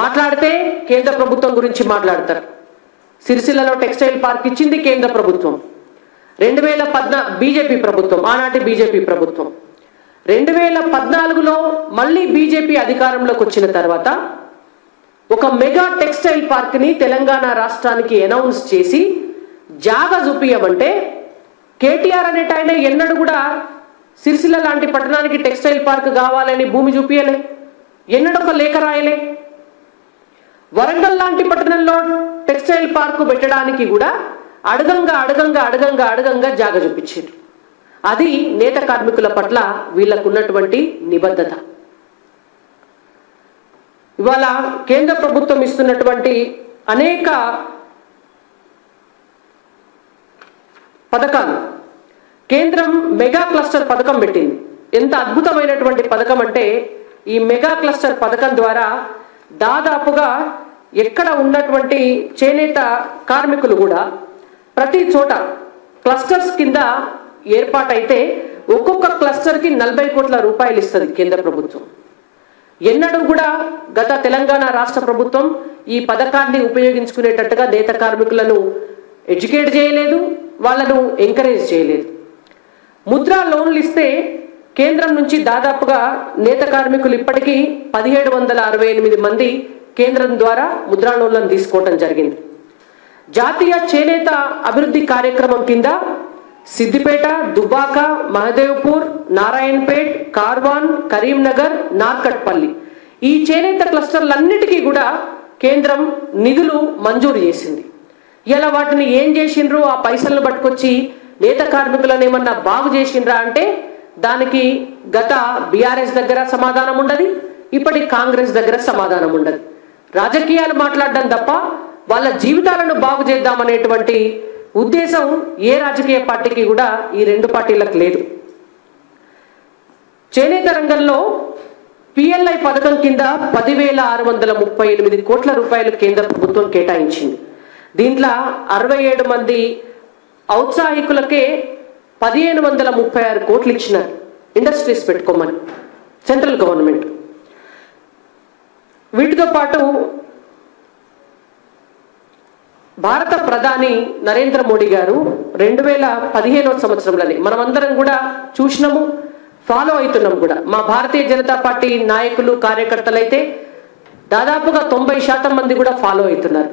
మాట్లాడితే కేంద్ర ప్రభుత్వం గురించి మాట్లాడతారు. సిరిసిల్లలో టెక్స్టైల్ పార్క్ ఇచ్చింది కేంద్ర ప్రభుత్వం. 2014 బీజేపీ ప్రభుత్వం, ఆనాటి బీజేపీ ప్రభుత్వం. 2014లో మళ్ళీ బీజేపీ అధికారంలోకి వచ్చిన తర్వాత ఒక మెగా టెక్స్టైల్ పార్క్ ని తెలంగాణ రాష్ట్రానికి అనౌన్స్ చేసి జాగా చూపియమంటే కేటీఆర్ అనేట ఆయన ఎన్నడూ కూడా సిరిసిల్ల లాంటి పట్టణానికి టెక్స్టైల్ పార్క్ కావాలని భూమి చూపియలే, ఎన్నడొక లేఖ రాయలే. వరంగల్ లాంటి పట్టణంలో టెక్స్టైల్ పార్క్ పెట్టడానికి కూడా అడగంగా జాగ చూపించారు. అది నేత కార్మికుల పట్ల వీళ్ళకున్నటువంటి నిబద్ధత. ఇవాళ కేంద్ర ప్రభుత్వం ఇస్తున్నటువంటి అనేక పథకాలు, కేంద్రం మెగా క్లస్టర్ పథకం పెట్టింది. ఎంత అద్భుతమైనటువంటి పథకం అంటే ఈ మెగా క్లస్టర్ పథకం ద్వారా దాదాపుగా ఎక్కడ ఉన్నటువంటి చేనేత కార్మికులు కూడా ప్రతి చోట క్లస్టర్స్ కింద ఏర్పాటైతే ఒక్కొక్క క్లస్టర్కి 40 కోట్ల రూపాయలు ఇస్తుంది కేంద్ర ప్రభుత్వం. ఎన్నడూ కూడా గత తెలంగాణ రాష్ట్ర ప్రభుత్వం ఈ పథకాన్ని ఉపయోగించుకునేటట్టుగా నేత కార్మికులను ఎడ్యుకేట్ చేయలేదు, వాళ్ళను ఎంకరేజ్ చేయలేదు. ముద్రా లోన్లు ఇస్తే కేంద్రం నుంచి దాదాపుగా నేత కార్మికులు ఇప్పటికీ 1768 మంది కేంద్రం ద్వారా ముద్రా లోన్లను తీసుకోవడం జరిగింది. జాతీయ చేనేత అభివృద్ధి కార్యక్రమం కింద సిద్దిపేట, దుబ్బాక, మహదేవ్పూర్, నారాయణపేట్, కార్వాన్, కరీంనగర్, నార్కట్పల్లి ఈ చేనేత క్లస్టర్లన్నిటికీ కూడా కేంద్రం నిధులు మంజూరు చేసింది. ఇలా వాటిని ఏం చేసిండ్రు, ఆ పైసలను పట్టుకొచ్చి నేత కార్మికులను ఏమన్నా బాగు చేసిండ్రా అంటే దానికి గత బీఆర్ఎస్ దగ్గర సమాధానం ఉండదు, ఇప్పటి కాంగ్రెస్ దగ్గర సమాధానం ఉండదు. రాజకీయాలు మాట్లాడడం తప్ప వాళ్ళ జీవితాలను బాగు చేద్దామనేటువంటి ఉద్దేశం ఏ రాజకీయ పార్టీకి కూడా ఈ రెండు పార్టీలకు లేదు. చేనేత రంగంలో పిఎల్ఐ పథకం కింద 10,638 కోట్ల రూపాయలు కేంద్ర ప్రభుత్వం కేటాయించింది. దీంట్లో 67 మంది ఔత్సాహికులకే 1536 కోట్లు ఇచ్చినారు ఇండస్ట్రీస్ పెట్టుకోమని సెంట్రల్ గవర్నమెంట్. వీటితో పాటు భారత ప్రధాని నరేంద్ర మోడీ గారు 2015వ సంవత్సరంలోనే మనమందరం కూడా చూసినాము, ఫాలో అవుతున్నాం కూడా. మా భారతీయ జనతా పార్టీ నాయకులు కార్యకర్తలు అయితే దాదాపుగా 90% మంది కూడా ఫాలో అవుతున్నారు.